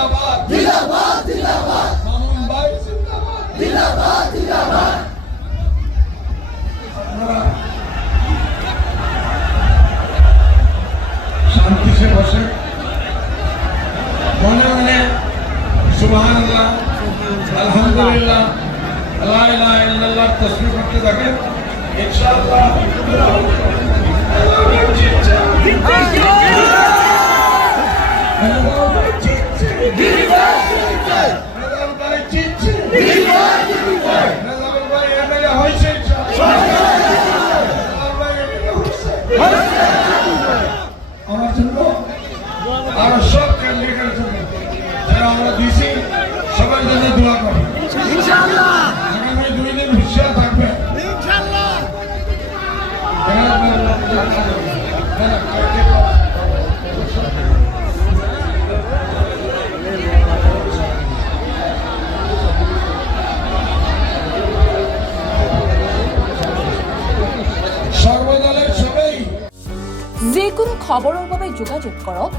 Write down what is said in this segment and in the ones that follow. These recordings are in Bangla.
জিন্দাবাদ জিন্দাবাদ জিন্দাবাদ মামুন ভাই জিন্দাবাদ জিন্দাবাদ জিন্দাবাদ আপনারা শান্তি से বসে মনে মনে সুবহানাল্লাহ আলহামদুলিল্লাহ লা ইলাহা ইল্লাল্লাহ তাসবিহ করতে থাকেন ইনশাআল্লাহ আমার জন্য আর সব ক্যান্ডিডেটের জন্য যারা আমরা দিয়েছি সবার জন্য দোয়া করি ইনশাআল্লাহ আগামী 2 দিন হুঁশিয়ার থাকবে ইনশাআল্লাহ সর্বদলের সবাই যিকোনো খবৰৰ বাবে যোগাযোগ কৰক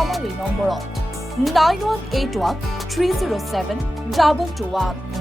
আমাৰ এই নম্বৰত 9181 307 2221